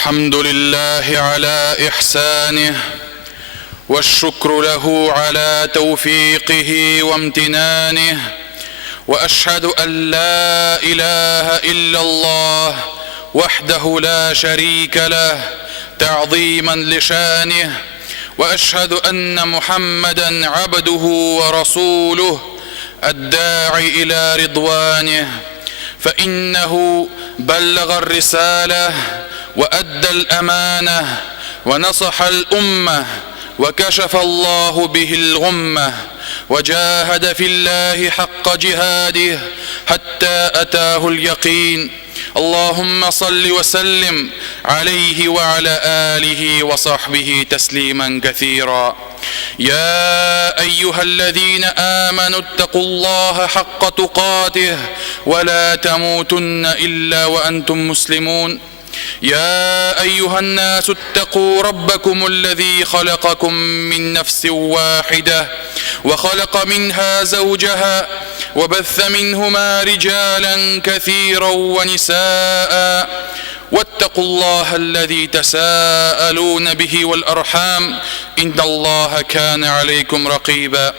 الحمد لله على إحسانه والشكر له على توفيقه وامتنانه وأشهد أن لا إله إلا الله وحده لا شريك له تعظيما لشانه وأشهد أن محمدا عبده ورسوله الداعي إلى رضوانه فإنه بلغ الرسالة وأدى الأمانة ونصح الأمة وكشف الله به الغمة وجاهد في الله حق جهاده حتى أتاه اليقين اللهم صل وسلم عليه وعلى آله وصحبه تسليما كثيرا يا أيها الذين آمنوا اتقوا الله حق تقاته ولا تموتن إلا وأنتم مسلمون يا أيها الناس اتقوا ربكم الذي خلقكم من نفس واحدة وخلق منها زوجها وبث منهما رجالا كثيرا ونساء واتقوا الله الذي تساءلون به والأرحام إن الله كان عليكم رقيبا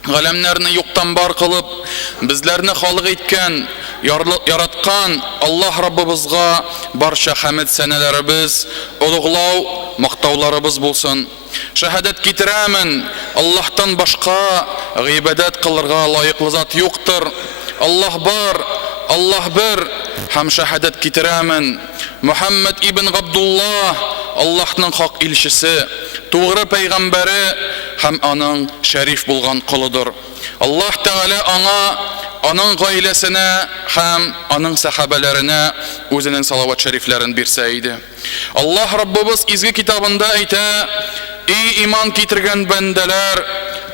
Ғаламнарны юктан бар кылып, безләрне халык иткән, яраткан Аллаһ Раббыбызга барча хәмд сәнәләребез, улуглау, мактауларыбыз булсын. Шәһадәт китерәмен, Аллаһтан башка гыйбадат кылырга лаеклы зат юктыр. Аллаһ бар, Аллаһ бер, һәм шәһадәт китерәмен. Мухаммад ибн Габдуллаһ, Аллаһның хак илчесе, тугры пәйгамбәре һәм аның шәриф булган кулыдыр. Аллаһ Тәгалә аңа, аның гаиләсенә һәм аның сахабаларына үзенең салават шәрифләрен бирсә иде. Аллаһ Раббыбыз изге китабында әйтә: "И иман китергән бәндәләр,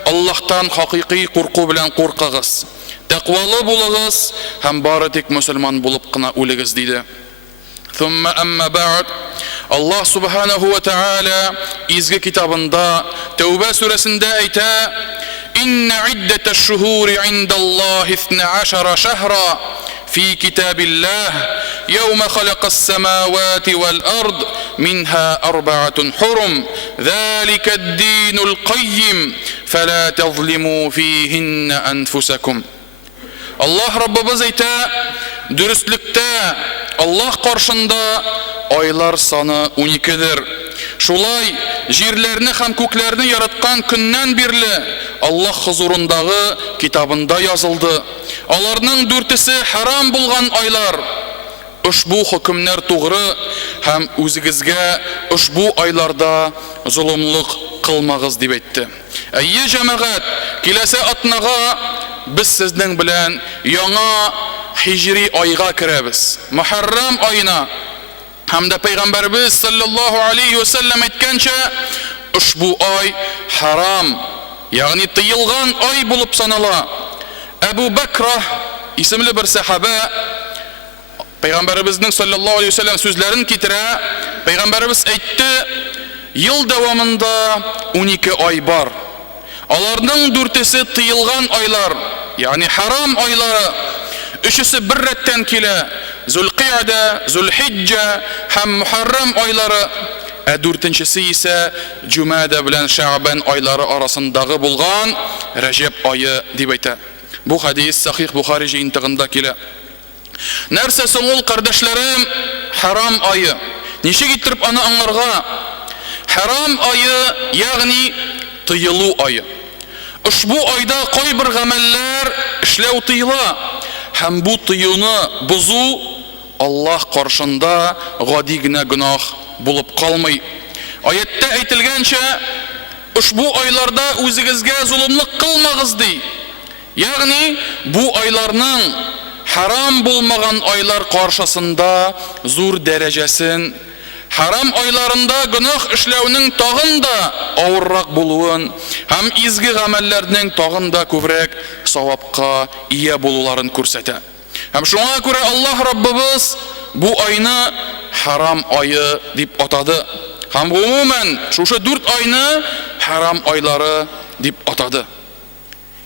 Аллаһтан хакыйкый курку белән куркыгыз. Тәкъвалы булыгыз һәм бары тик мөселман булып кына үлегез" диде. ثم أما بعد Allah subhanahu wa ta'ala izgi kitabında Tevbe suresinde ayta İnne iddete şuhuri indallahi 12 şehra fi kitabillah yevme halakas semavati vel ard minha arba'atun hurum zâliket dinul qayyim felâ tezlimû fihinne enfusakum. Allah Rabbimiz ayta dürüstlükte Allah karşında aylar sаны 12'dir. Şulay җирләрне һәм күкләрне яраткан көннән бирле Аллаһ хузурындагы китабында язылды. Аларның 4-се харам булган айлар. Ушбу хөкемнәр тугры һәм үзегезгә ушбу айларда зулымлык кылмагыз дип әйтте. Әйе җәмәгать, киләсе атнага без сезнең белән яңа хиҗри айга керәбез. Мухаррам айына. Һәм дә Пәйгамбәрбез саллаллаһу алейхи ва саллям әйткәнчә, ушбу ай харам, ягъни тыелган ай булып санала. Әбу Бәкра исемле бер сахаба Пәйгамбәрбезнең саллаллаһу алейхи ва саллям сүзләрен китерә. Пәйгамбәрбез әйтте: "Ел дәвамында 12 ай бар. Аларның 4-се тыелган айлар, ягъни харам айлары. 3-се бер рәттән килә. Зулқиада, Зулхиджа һәм Мухаррам айлары, 4-нчесе исә Җумада белән Шәгъбан айлары арасындагы булган Рәҗәб айы дип әйтә. Бу хадис Сахих Бухари җыентыгында килә. Нәрсә соң ул, кардәшләрем, харам айы? Ничек итеп аны аңларга? Харам айы, ягъни тыелу айы. Ушбу айда кайбер гамәлләр эшләү тыела. Һәм бу тыюны бузу Аллаһ каршында гади генә гынах булып калмый. Аятта әйтелгәнчә, ушбу айларда үзегезгә зулымлык кылмагыз ди. Ягъни бу айларның харам булмаган айлар каршысында зур дәрәҗәсен, харам айларында гынах эшләүнең тагын да авыррак булуын һәм изге гамәлләрнең тагын да күбрәк савапка ия булуларын күрсәтә. Һәм шуңа күрә Аллаһ Раббыбыз бу айны харам айы дип атады. Һәм гомумән шушы 4 айны харам айлары дип атады.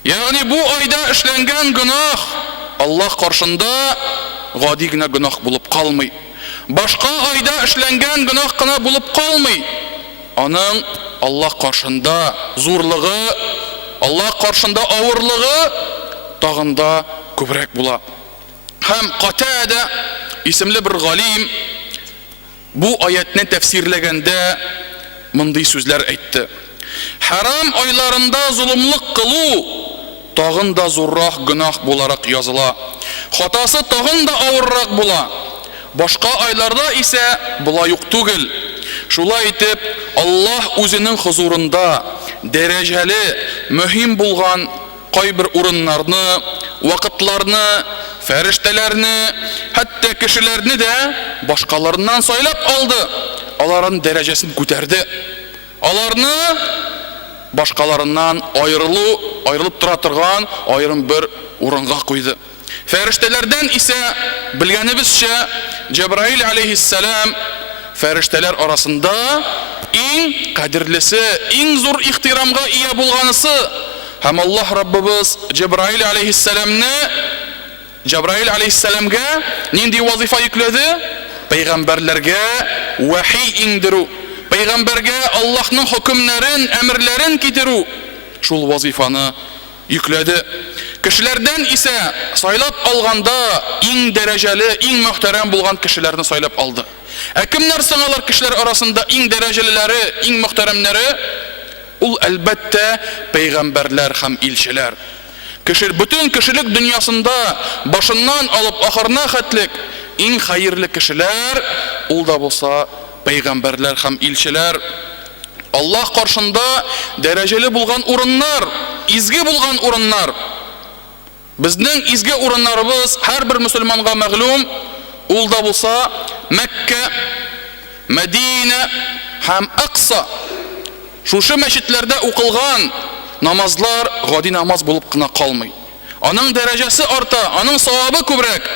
Ягъни бу айда эшләнгән гынах Аллаһ каршында гади генә гынах булып калмый. башка айда эшләнгән гөнаһ кына булып калмый. Аның Аллаһ каршында зурлыгы, Аллаһ каршында авырлыгы тагын да күбрәк була. Һәм Катада исемле бер галим бу аятны тәфсирләгәндә мондый сүзләр әйтте. Харам айларында зулымлык кылу тагын да зуррак гөнаһ буларак языла. Хатасы тагын да авыррак була. Башка айларда исә булай юк түгел. Шулай итеп, Аллаһ үзенең хузурында дәрәҗәле, мөһим булган кайбер урыннарны, вакытларны, фәрештәләрне, хәтта кешеләрне дә башкаларыннан сайлап алды. Аларның дәрәҗәсен күтәрде. Аларны башкаларыннан айрылып тора торган айрым бер урынга куйды. Фәрештәләрдән исә белгәнебезчә Җәбраил алейхиссалам фәрештәләр арасында иң кадерлесе, иң зур ихтирамга ия булганысы. Һәм Аллаһ Раббыбыз Җәбраил алейхиссаламга нинди вазифа йөкләде? Пәйгамбәрләргә вахи иңдерү, пәйгамбәргә Аллаһның хөкемнәрен, әмерләрен китерү. Шул вазифаны йөкләде. Кешеләрдән исә сайлап алганда иң дәрәҗәле, иң мөхтәрәм булган кешеләрне сайлап алды. Кемнәр соң алар кешеләр арасында иң дәрәҗәлеләре, иң мөхтәрәмнәре? Ул әлбәттә пәйгамбәрләр һәм илчеләр. Бүтән кешелек дөньясында башыннан алып ахырына хәтлек иң хәерле кешеләр ул да булса пәйгамбәрләр һәм илчеләр. Аллаһ каршында дәрәҗәле булган урыннар, изге булган урыннар. Безнең изге урыннарыбыз һәрбер мөселманга мәгълүм, ул да булса Мәккә, Мәдинә һәм Акса. Шушы мәчетләрдә укылган намазлар гади намаз булып кына калмый. Аның дәрәҗәсе арта, аның савабы күбрәк.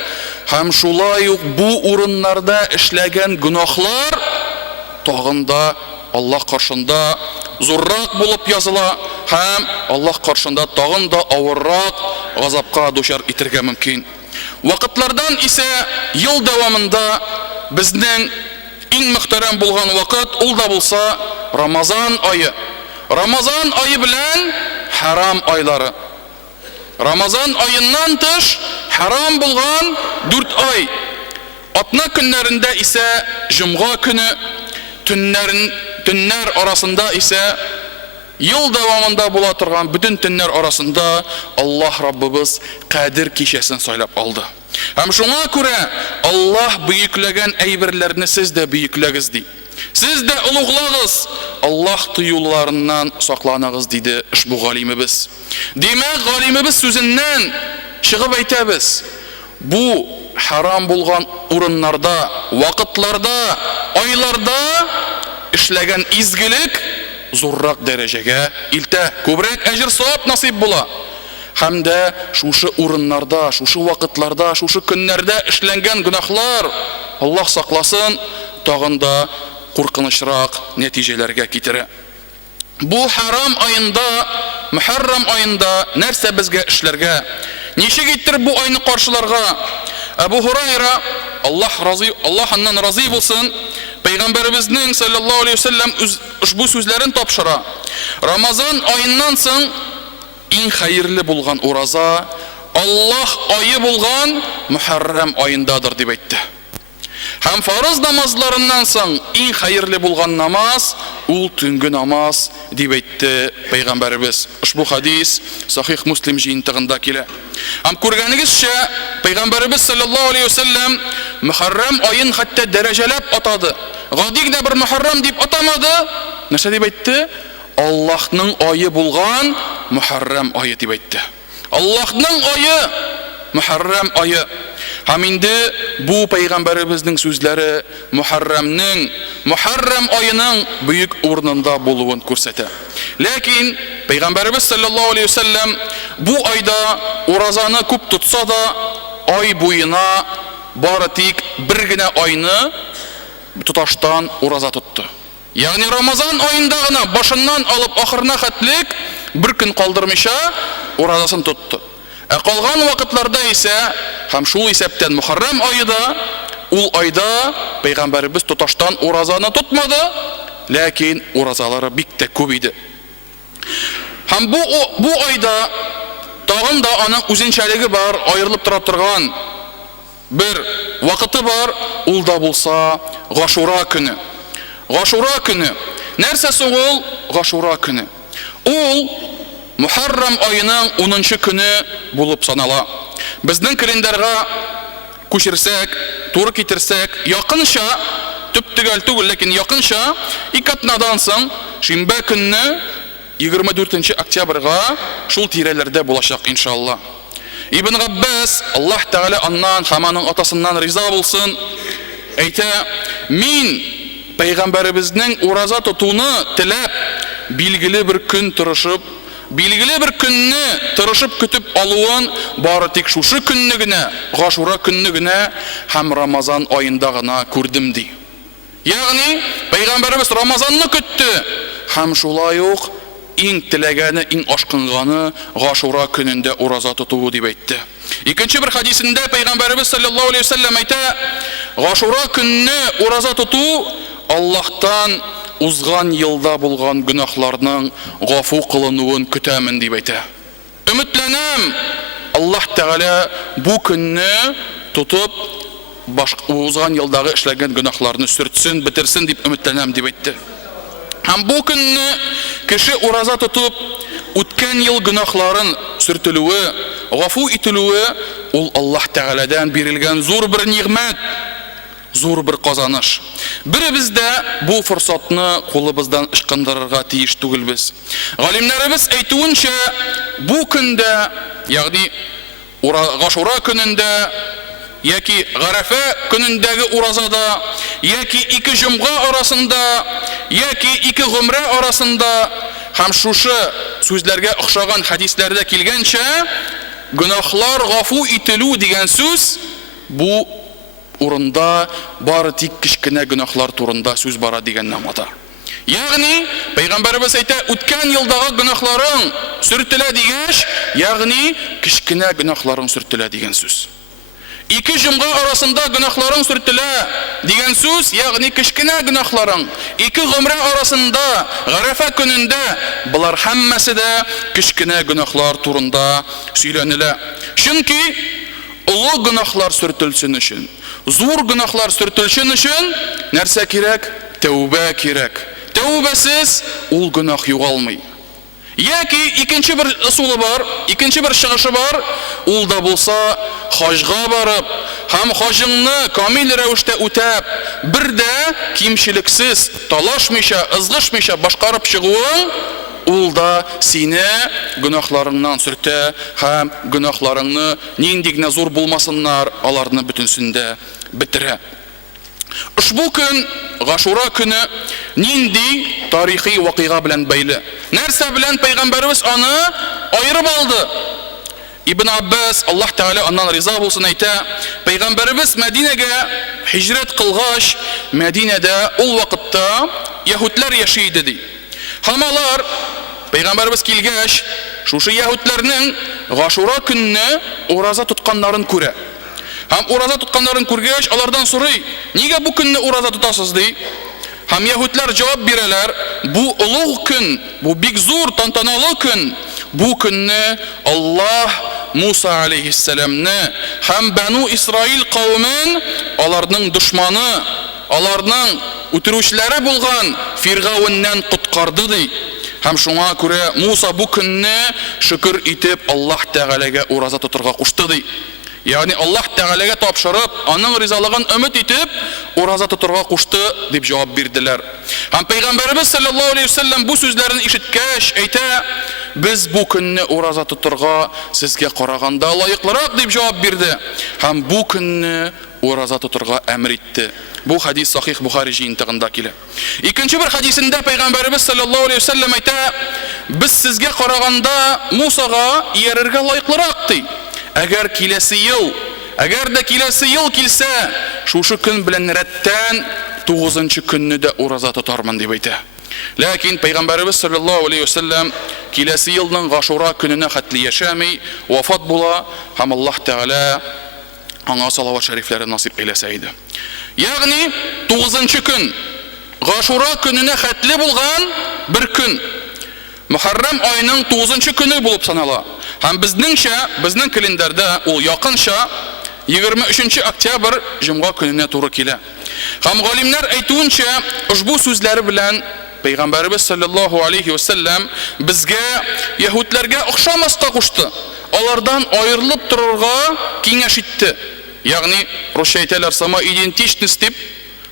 Һәм шулай ук бу урыннарда эшләгән гөнаһлар тагын да Аллаһ каршында зуррак булып языла һәм Аллаһ каршында тагын да авыррак газапка дучар итәргә мөмкин. Вакытлардан исә ел дәвамында безнең иң мөхтәрәм булган вакыт ул да булса Рамазан айы. Рамазан айы белән харам айлары. Рамазан айыннан тыш харам булган 4 ай. Атна көннәрендә исә җомга көне, төннәр арасында исә ел дәвамында була торган бүтән төннәр арасында Аллаһ Раббыбыз Кадир кичәсен сайлап алды. Һәм шуңа күрә Аллаһ бөекләгән әйберләрне сез дә бөекләгез ди. Сез дә улуглагыз, Аллаһ тыюларыннан сакланыгыз диде ушбу галимебез. Димәк, галимебез сүзеннән чыгып әйтәбез. Бу харам булган урыннарда, вакытларда, айларда эшләгән изгелек зуррак дәрәҗәгә илтә, күбрәк әҗр савап насип була. Һәм дә шушы урыннарда, шушы вакытларда, шушы көннәрдә эшләнгән гөнаһлар Аллаһ сакласын, тагын да куркынычрак нәтиҗәләргә китерә. Бу харам айында, Мөхәррәм айында нәрсә безгә эшләргә? Ничек итеп бу айны каршыларга? Абу Хурайра, Аллаһыннан разый булсын, Пәйгамбәребезнең саллаллаһу алейхи ва саллям ушбу сүзләрен тапшыра. Рамазан айыннан соң иң хәерле булган ураза Аллаһ айы булган Мөхәррәм айындадыр дип әйтте. Һәм фарыз намазларыннан соң иң хәерле булган намаз ул төнге намаз дип әйтте Пәйгамбәребез. Ушбу хадис Сахих Муслим җыентыгында килә. Һәм күргәнегезчә Пәйгамбәребез саллаллаһу алейхи ва саллям Мөхәррәм айын хәтта дәрәҗәләп атады. Гади генә бер Мөхәррәм дип атамады. Нәрсә дип әйтте? Аллаһның айы булган Мөхәррәм айы дип әйтте. Аллаһның айы, Мөхәррәм айы. Һәм инде бу Пәйгамбәребезнең сүзләре Мөхәррәм айының бөек урынында булуын күрсәтә. Ләкин Пәйгамбәребез саллаллаһу алейхи ва саллям бу айда уразаны күп тотса да, ай буена бары тик бер генә айны тоташтан ураза тотты. Ягъни Рамазан айында гына башыннан алып ахырына хәтлек бер көн калдырмыйча уразасын тотты. Калган вакытларда исә һәм шул исәптән Мөхәррәм айында ул айда Пәйгамбәребез тоташтан уразаны тотмады, ләкин уразалары бик тә күп иде. Һәм бу айда тагын да аның үзенчәлеге бар, аерылып тора торган бер вакыты бар, ул да булса Гашура көне. Гашура көне. Нәрсә соң ул Гашура көне? Ул Мухаррам айының 10-нчы көне булып санала. Безнең календарьга күчерсәк, туры китерсәк, якынча, төп-төгәл түгел, ләкин якынча 2 атнадан соң шимбә көнне 24 октябрьга шул тирәләрдә булачак иншалла. Ибн Габбас, Аллаһ Тәгалә аннан һәм аның атасыннан риза булсын, әйтә: "Мин Пәйгамбәребезнең ураза тотуны теләп, билгеле бер көн тырышып, билгеле бер көнне тырышып көтеп алуын бары тик шушы көнне генә, Гашура көнне генә һәм Рамазан аенда гына күрдем" ди. Ягъни Пәйгамбәребез Рамазанны көтте һәм шулай ук иң теләгәне, иң ашкынганы Гашура көнендә ураза тотуы дип әйтте. Икенче бер хадисендә Пәйгамбәребез саллаллаһу алейхи ва саллям әйтә: "Гашура көнне ураза тоту Аллаһтан узган елда булган гөнаһларның гафу кылынуын көтәмен" дип әйтә. Өметләнәм, Аллаһ Тәгалә бу көнне тотып узган елдагы эшләгән гөнаһларны сөртсен, битерсен дип өметләнәм дип әйтте. Һәм бу көнне кеше ураза тотып үткән ел гөнаһларын сөртелүе, гафу ителүе ул Аллаһ Тәгаләдән бирелгән зур бер нигъмәт, зур бер казаныш. Беребез дә бу форсатны кулыбыздан ышкындырырга тиеш түгелбез. Галимнәребез әйтүенчә, бу көндә, ягъни Гашура көнендә яки Гарафа көнендәге уразада, яки 2 җомга арасында, яки 2 гомрә арасында һәм шушы сүзләргә охшаган хадисләрдә килгәнчә, гөнаһлар гафу ителү дигән сүз бу урында бары тик кичкенә гөнаһлар турында сүз бара дигән намада. Ягъни Пәйгамбәребез әйтә, үткән елдагы гөнаһларың сөртелә дигәч, ягъни кичкенә гөнаһларың сөртелә дигән сүз. 2 җомга арасында гөнаһларың сөртелә дигән сүз, ягъни кичкенә гөнаһларың. 2 гомрә арасында, Гарафа көнендә булар һәммәсе дә кичкенә гөнаһлар турында сөйләнелә. Чөнки улы гөнаһлар сөртелсен өчен, зур гөнаһлар сөртелсен өчен нәрсә кирәк? Тәүбә кирәк. Тәүбәсез ул гөнаһ югалмый. Яки икенче бер ысулы бар, икенче бер чыгышы бар, ул да булса хаҗга барып, һәм хаҗыңны камил рәвештә үтәп, бер дә кимчелексез, талашмыйча, ызгышмыйча башкарып чыгуың, ул да сине гөнаһларыңнан сөртә һәм гөнаһларыңны нинди генә зур булмасыннар, аларны бөтенсендә битерә. Ушбу көн, Гашура көне, нинди тарихи вакыйга белән бәйле? Нәрсә белән Пәйгамбәребез аны аерып алды? Ибн Аббас, Аллаһ Тәгалә аннан риза булсын, әйтә, Пәйгамбәребез Мәдинәгә һиҗрәт кылгач, Мәдинәдә ул вакытта яһудлар яши иде ди. Һәм алар Пәйгамбәребез килгәч, шушы яһудларның Гашура көнне ураза тотканнарын күрә. Һәм ураза тотканнарын күргәч, алардан сорый: "Нигә бу көнне ураза тотасыз?" ди. Һәм яһудлар җавап бирәләр: "Бу улуг көн, бу бик зур тантаналы көн. Бу көнне Аллаһ Муса алейхиссаламны һәм Бану Исраил кавмен аларның душманы, аларның үтерүчләре булган Фиргавеннән коткарды" ди. Һәм шуңа күрә Муса бу көнне шөкер итеп Аллаһ Тәгаләгә ураза тотырга кушты ди. Ягъни Аллаһ Тәгаләгә тапшырып, аның ризалыгын өмет итеп, ураза тотырга кушты дип җавап бирделәр. Һәм Пәйгамбәребез саллаллаһу алейхи ва саллям бу сүзләрне ишеткәч әйтә: "Без бу көнне ураза тотырга сезгә караганда лаеклырак" дип җавап бирде. Һәм бу көнне ураза тотырга әмр итте. Бу хадис Сахих Бухари җыентыгында килә. Икенче бер хадисендә Пәйгамбәребез саллаллаһу алейхи ва саллям әйтә: "Без сезгә караганда Мусага иярергә лаеклырак" ди. Әгәр киләсе ел килсә, шушы көн белән рәттән 9-нчы көнне дә ураза тотармын дип әйтә. Ләкин Пәйгамбәребез саллаллаһу алейхи ва саллям киләсе елның Гашура көненә хәтле яшәми, вафат була һәм Аллаһ Тәгалә аңа салават шәрифләре насип әйләсә иде. Ягъни 9-нчы көн, Гашура көненә хәтле булган бер көн. Мөхәррәм айының 9-нчы көне булып санала. Һәм безнең календарда ул якынча 23 октябрь җомга көненә туры килә. Һәм галимнәр әйтүенчә, ушбу сүзләре белән Пәйгамбәрбез саллаллаһу алейхи ва саллям безгә яһүдләргә охшамаска кушты. Алардан аерылып торырга киңәш итте. Ягъни русча әйтәләр сама идентичность дип.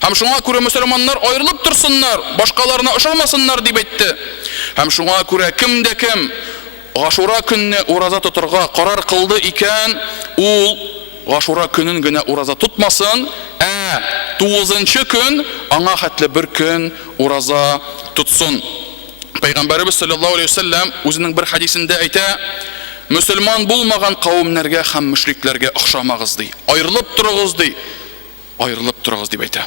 Һәм шуңа күрә мөселманнар аерылып торсыннар, башкаларына охшамасыннар дип әйтте. Һәм шуңа күрә кемдә кем Гашура көнне ураза тотырга карар кылды икән, ул Гашура көнен генә ураза тутмасын, 9-нчы көн аңа хәтле бер көн ураза тутсын. Пәйгамбәрбез саллаллаһу алейхи ва саллям үзенең бер хадисендә әйтә: "Мөселман булмаган кавымнарга һәм мөшрикләргә охшамагыз" ди. Аерылып торыгыз ди. Аерылып торыгыз дип әйтә.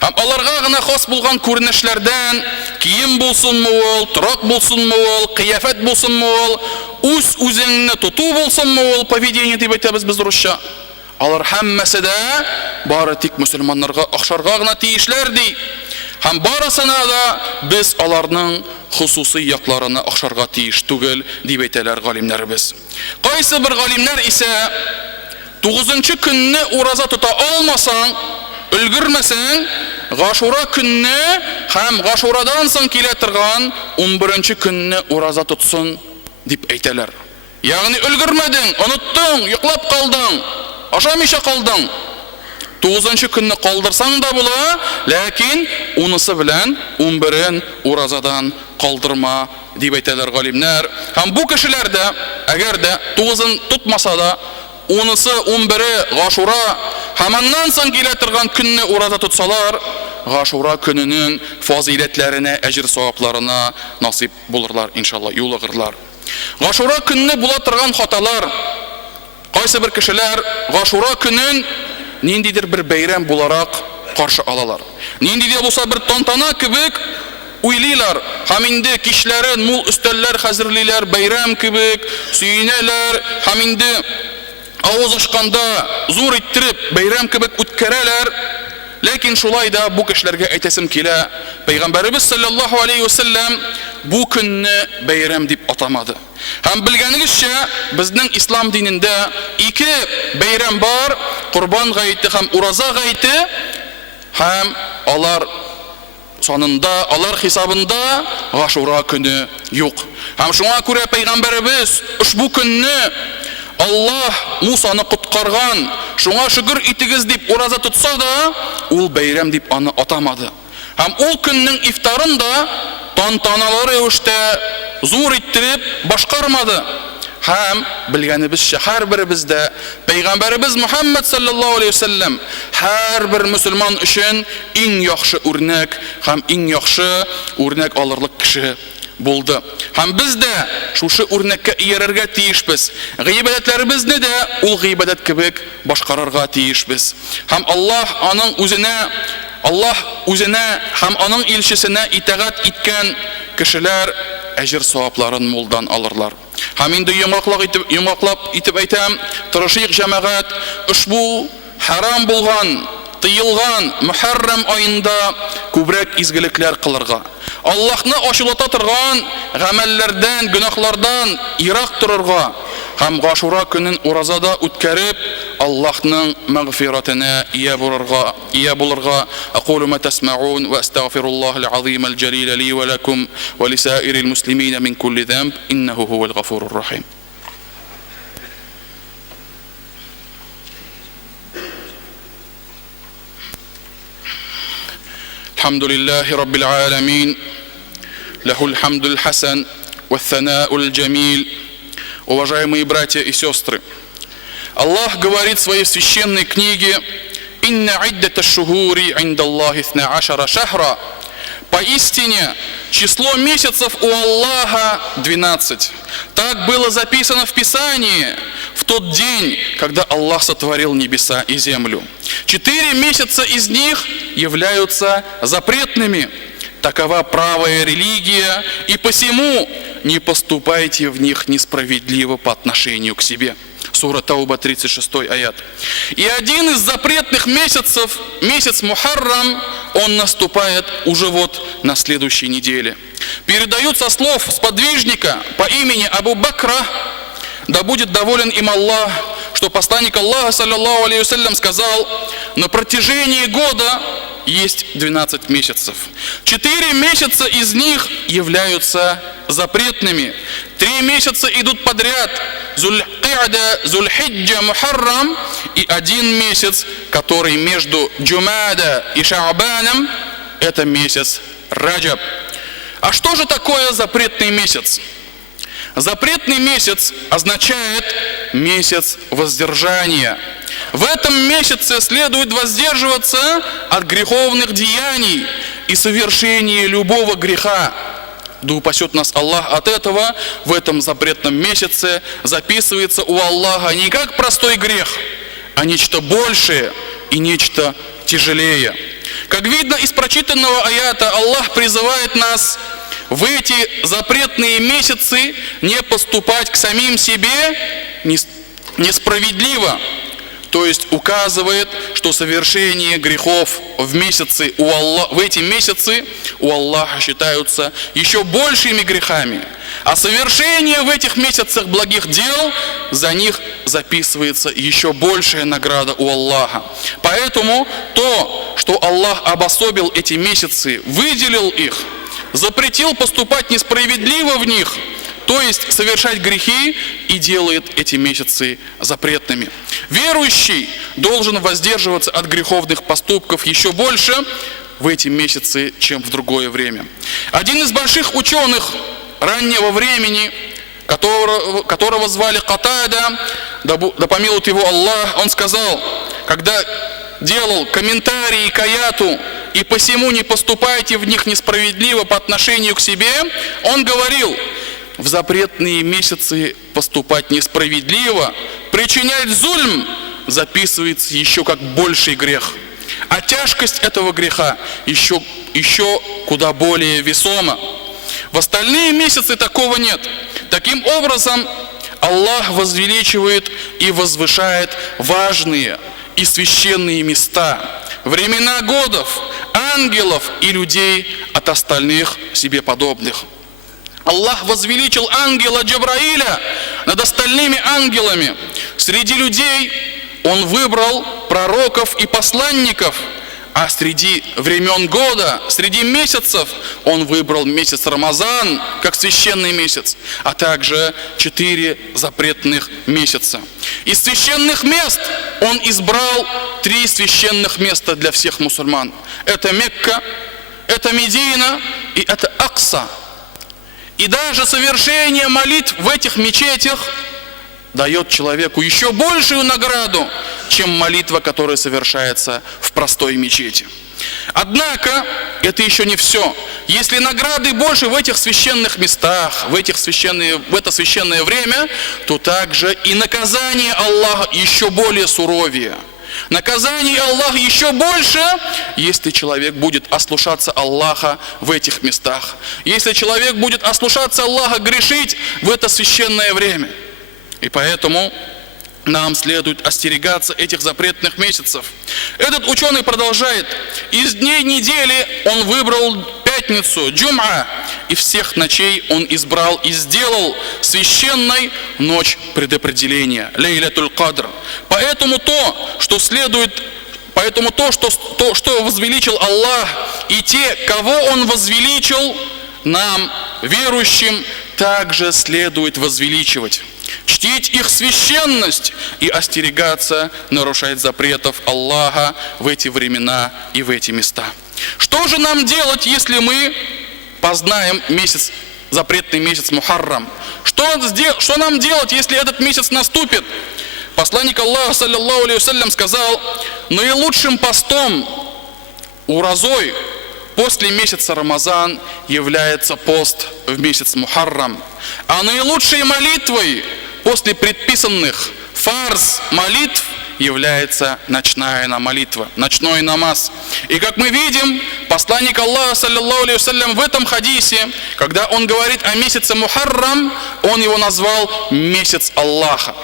Һәм аларга гына хас булган күренешләрдән, кием булсынмы ул, торак булсынмы ул, кыяфәт булсынмы ул, үзеңне тоту булсынмы ул, поведение дип әйтәбез без русча. Алар һәммәсе дә бары тик мөселманнарга охшарга гына тиешләр ди. Һәм барысына да без аларның хусусый якларына охшарга тиеш түгел дип әйтәләр галимнәребез. Кайсы бер галимнәр исә 9-нчы көнне ураза тота алмасаң, өлгермәсәң, Гашура көнне һәм Гашурадан соң килә торган 11-нчы көнне ураза тотсын дип әйтәләр. Ягъни өлгермәдең, оныттың, йоклап калдың, ашамыйча калдың. 9-нчы көнне калдырсаң да була, ләкин унысы белән 11-ен уразадан калдырма дип әйтәләр галимнәр. Һәм бу кешеләр дә, әгәр дә 9-ын тотмаса да, унысы 11-е Гашура һәм аннан соң килә торган көнне ураза тотсалар, Гашура көненең фазиләтләренә, әҗр-савапларына насип булырлар иншалла, юлыгырлар. Гашура көнне була торган хаталар. Кайсы бер кешеләр Гашура көнен ниндидер бер бәйрәм буларак каршы алалар. Нинди дә булса бер тантана кебек уйлыйлар. Һәм инде кичләрен мул өстәлләр хәзерлиләр, бәйрәм кебек сөенәләр. Һәм инде авыз ачканда зур иттереп бәйрәм кебек үткәрәләр. Ләкин шулай да бу кешеләргә әйтәсем килә, Пәйгамбәрбез саллаллаһу алейхи ва саллям бу көнне бәйрәм дип атамады. Һәм белгәнегезчә, безнең ислам динендә 2 бәйрәм бар: Курбан гаете һәм ураза гаете. Һәм алар санында, алар хисабында Гашура көне юк. Һәм шуңа күрә Пәйгамбәрбез ушбу көнне Аллах Мусаны коткарган, шуңа шөкер итегез дип ураза тотса да, ул бәйрәм дип аны атамады. Һәм ул көннең ифтарын да тантаналар рәвештә зур иттереп башкармады. Һәм белгәнебезчә, һәрберебездә Пәйгамбәрбез Мөхәммәд саллаллаһу алейхи ва саллям һәрбер мөселман өчен иң яхшы үрнәк һәм иң яхшы үрнәк алырлык кеше булды. Һәм без дә шушы үрнәккә иярергә тиешбез. Гыйбадәтләребезне дә ул гыйбадәт кебек башкарырга тиешбез. Һәм Аллах үзенә һәм аның илчесенә итагать иткән кешеләр әҗр-савапларын мулдан алырлар. Һәм инде йомгаклап итеп әйтәм, тырышыйк җәмәгать, ушбу харам булган, тыелган Мөхәррәм аенда күбрәк изгелекләр кылырга, Аллаһны ачулата торган гамәлләрдән, гөнаһлардан ирак торырга һәм Гашура көнен уразада үткәреп Аллаһның мәгъфиратына ия булырга. Aqulu ma tasma'un wa astaghfirullah al-azim al-jalil li wa lakum wa li sa'iri al-muslimin min kulli dhanb innahu huwal ghafurur rahim. Alhamdulillahi rabbil alamin. Lahu al-hamdu al-hasan wa ath-thana'u al-jamil. Уважаемые братья и сестры, Аллах говорит в своей священной книге: «Инна иддата шухури инда Аллахи 12 шахра». Поистине, число месяцев у Аллаха 12. Так было записано в Писании в тот день, когда Аллах сотворил небеса и землю. 4 месяца из них являются запретными. Такова правая религия, и посему не поступайте в них несправедливо по отношению к себе. Сура Тауба, 36 аят. И один из запретных месяцев, месяц Мухаррам, он наступает уже вот на следующей неделе. Передают со слов сподвижника по имени Абу Бакра, да будет доволен им Аллах, что посланник Аллаха, саллаллаху алейхи вассалям, сказал: на протяжении года есть 12 месяцев. 4 месяца из них являются запретными. 3 месяца идут подряд: Зуль-Ки'да, Зуль-Хиджа, Мухаррам, и 1 месяц, который между Джумада и Ша'баном, это месяц Раджаб. А что же такое запретный месяц? Запретный месяц означает месяц воздержания. В этом месяце следует воздерживаться от греховных деяний и совершения любого греха. Да упасет нас Аллах от этого. В этом запретном месяце записывается у Аллаха не как простой грех, а нечто большее и нечто тяжелее. Как видно из прочитанного аята, Аллах призывает нас в эти запретные месяцы не поступать к самим себе несправедливо. То есть указывает, что совершение грехов в эти месяцы у Аллаха считаются еще большими грехами. А совершение в этих месяцах благих дел, за них записывается еще большая награда у Аллаха. Поэтому то, что Аллах обособил эти месяцы, выделил их, запретил поступать несправедливо в них, то есть совершать грехи, и делает эти месяцы запретными. Верующий должен воздерживаться от греховных поступков еще больше в эти месяцы, чем в другое время. Один из больших ученых раннего времени, которого звали Катада, да помилует его Аллах, он сказал, когда делал комментарии к аяту: «И посему не поступайте в них несправедливо по отношению к себе», он говорил: в запретные месяцы поступать несправедливо, причинять зульм, записывается еще как больший грех. А тяжкость этого греха еще куда более весома. В остальные месяцы такого нет. Таким образом, Аллах возвеличивает и возвышает важные и священные места, времена годов, ангелов и людей от остальных себе подобных. Аллах возвеличил ангела Джабраиля над остальными ангелами. Среди людей Он выбрал пророков и посланников, а среди времен года, среди месяцев Он выбрал месяц Рамазан как священный месяц, а также 4 запретных месяца. Из священных мест Он избрал 3 священных места для всех мусульман. Это Мекка, это Медина и это Акса. И даже совершение молитв в этих мечетях дает человеку еще большую награду, чем молитва, которая совершается в простой мечети. Однако, это еще не все. Если награды больше в этих священных местах, в это священное время, то также и наказание Аллаха еще более суровее. Наказание Аллаха еще больше, если человек будет ослушаться Аллаха в этих местах. Если человек будет ослушаться Аллаха, грешить в это священное время. И поэтому нам следует остерегаться этих запретных месяцев. Этот ученый продолжает: из дней недели он выбрал пятницу, джум'а, и всех ночей он избрал и сделал священной ночь предопределения, лейлятуль кадр. Поэтому то, что возвеличил Аллах, и те, кого Он возвеличил, нам, верующим, также следует возвеличивать. Чтить их священность и остерегаться нарушать запретов Аллаха в эти времена и в эти места. Что же нам делать, если мы познаем запретный месяц Мухаррам? Что нам делать, если этот месяц наступит? Посланник Аллаха, саллаллаху алейхи вассалям, сказал: наилучшим постом, уразой после месяца Рамазан является пост в месяц Мухаррам, а наилучшей молитвой после предписанных фарз молитв является ночная молитва, ночной намаз. И как мы видим, посланник Аллаха, саллаллаху алейхи вассалям, в этом хадисе, когда он говорит о месяце Мухаррам, он его назвал месяц Аллаха.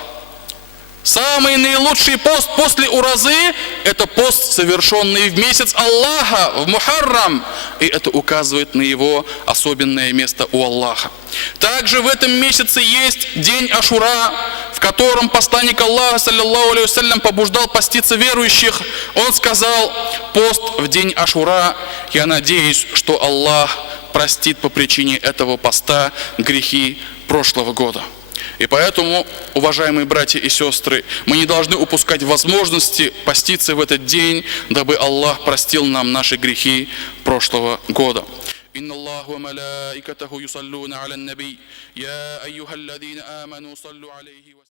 Самый наилучший пост после уразы – это пост, совершенный в месяц Аллаха, в Мухаррам. И это указывает на его особенное место у Аллаха. Также в этом месяце есть день Ашура, в котором посланник Аллаха, саллиллаху алейхи вассалям, побуждал поститься верующих. Он сказал: пост в день Ашура, я надеюсь, что Аллах простит по причине этого поста грехи прошлого года. И поэтому, уважаемые братья и сестры, мы не должны упускать возможности поститься в этот день, дабы Аллах простил нам наши грехи прошлого года. إن الله وملائكته يصلون على النبي يا أيها الذين آمنوا صلوا عليه